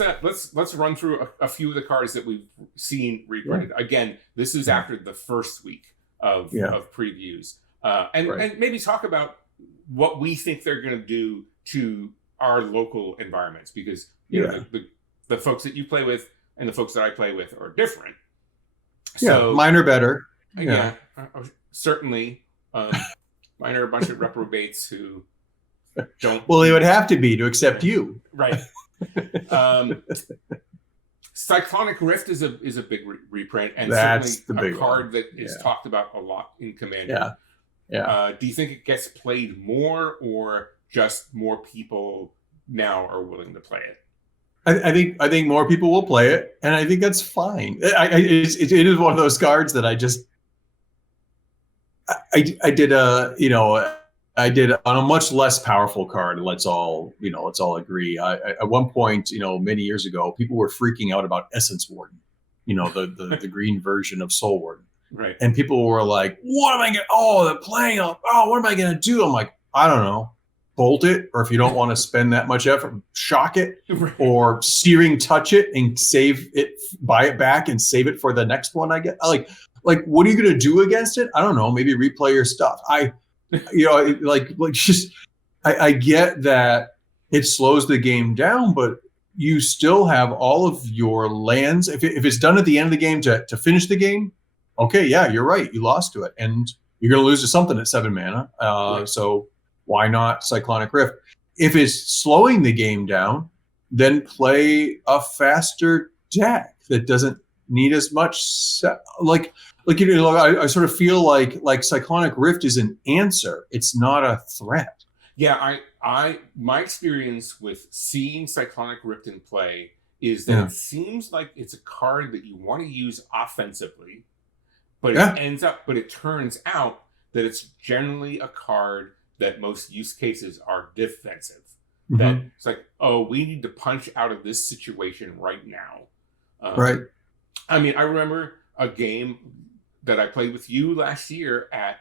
let's run through a few of the cards that we've seen reprinted. Yeah. Again, this is after the first week of previews, and maybe talk about what we think they're going to do to our local environments, because you know the folks that you play with and the folks that I play with are different. So mine are better. Certainly. Mine are a bunch of reprobates who don't. Well, they would have to be to accept you, right? Cyclonic Rift is a big reprint, and that's certainly a card that is talked about a lot in Commander. Do you think it gets played more, or just more people now are willing to play it? I think more people will play it, and I think that's fine. It is one of those cards that I did on a much less powerful card. Let's all agree. At one point, many years ago, people were freaking out about Essence Warden, the green version of Soul Warden. Right. And people were like, what am I going to, they're playing up. Oh, what am I going to do? I'm like, I don't know. Bolt it, or if you don't want to spend that much effort, shock it, or searing touch it and save it, buy it back and save it for the next one I get. Like, what are you going to do against it? I don't know. Maybe replay your stuff. I get that it slows the game down, but you still have all of your lands. If it's done at the end of the game to finish the game, okay, yeah, you're right. You lost to it, and you're going to lose to something at 7 mana. So why not Cyclonic Rift? If it's slowing the game down, then play a faster deck that doesn't need as much. I sort of feel like Cyclonic Rift is an answer. It's not a threat. Yeah, my experience with seeing Cyclonic Rift in play is that it seems like it's a card that you want to use offensively, but it turns out that it's generally a card that most use cases are defensive. Mm-hmm. That it's like, we need to punch out of this situation right now. Right. I mean, I remember a game that I played with you last year at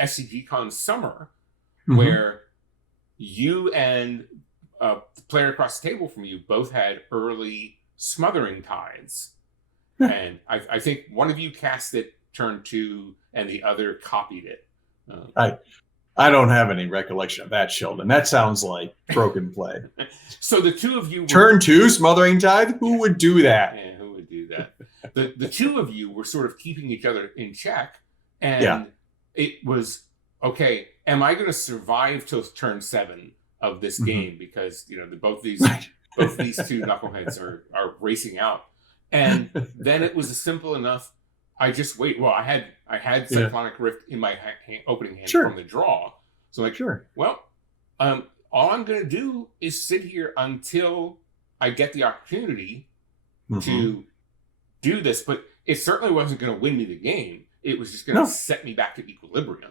SCG Con Summer, where you and the player across the table from you both had early Smothering Tides. And I think one of you cast it turn 2 and the other copied it. I don't have any recollection of that, Sheldon. That sounds like broken play. So the two of you turn 2 Smothering Tide? Who would do that? Yeah, who would do that? The two of you were sort of keeping each other in check, and it was okay. Am I going to survive till turn 7 of this game? Because both these two knuckleheads are racing out, and then it was simple enough. I just wait. Well, I had Cyclonic Rift in my opening hand from the draw, so well, all I'm going to do is sit here until I get the opportunity to do this. But it certainly wasn't going to win me the game. It was just going to set me back to equilibrium.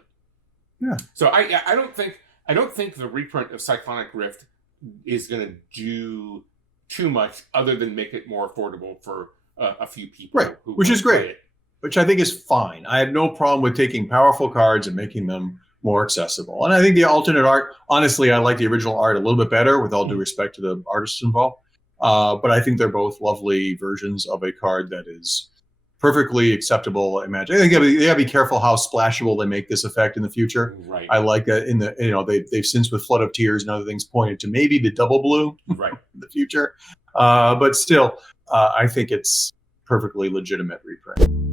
Yeah. So I don't think the reprint of Cyclonic Rift is going to do too much other than make it more affordable for a few people. Right, which is great. Which I think is fine. I have no problem with taking powerful cards and making them more accessible. And I think the alternate art, honestly, I like the original art a little bit better, with all due respect to the artists involved. But I think they're both lovely versions of a card that is perfectly acceptable. I imagine. I think they got to be careful how splashable they make this effect in the future. Right. I like that they've since with Flood of Tears and other things pointed to maybe the double blue in the future. But still, I think it's perfectly legitimate reprint.